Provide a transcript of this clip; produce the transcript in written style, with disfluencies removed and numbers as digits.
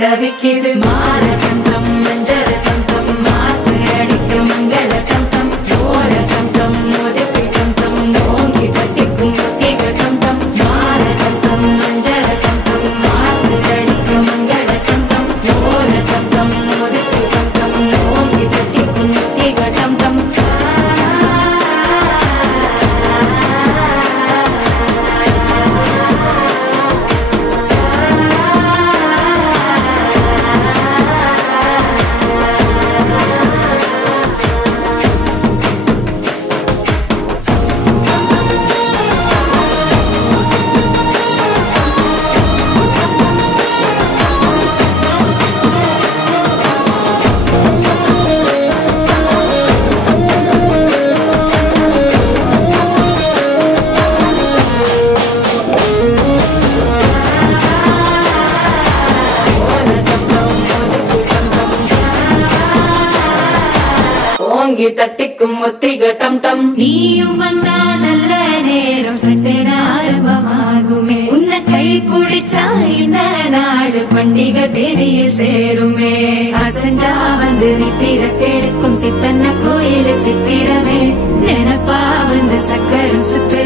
தவிக்கிது மால கண்டம் மஞ்சள் கண்டம் மாத்து அடிக்க மங்கள கண்டம் ஓர கண்டம் மோதிப்பி கண்டம் ஓங்கி பட்டிக்கும் முத்திக கண்டம் மால கண்டம் மஞ்சள் கண்டம் மாத்து அடிக்க மங்கள கண்டம் ஓர கண்டம் மோதிப்பி கண்டம் ஓங்கி பட்டிக்கும் முத்திக கண்டம் தட்டிக்கும் முத்திக டம் டம் நீயும் வந்தா நல்ல நேரம் சட்டென ஆரம்பமாகுமே உன்னை கை பிடிச்சா இந்த நாடு பண்டிகை தேதியில் சேருமே அசஞ்சா வந்து நித்திர கெடுக்கும் சித்தன்ன கோயில் சித்திரமே நினைப்பா வந்து சக்கரம் சுத்து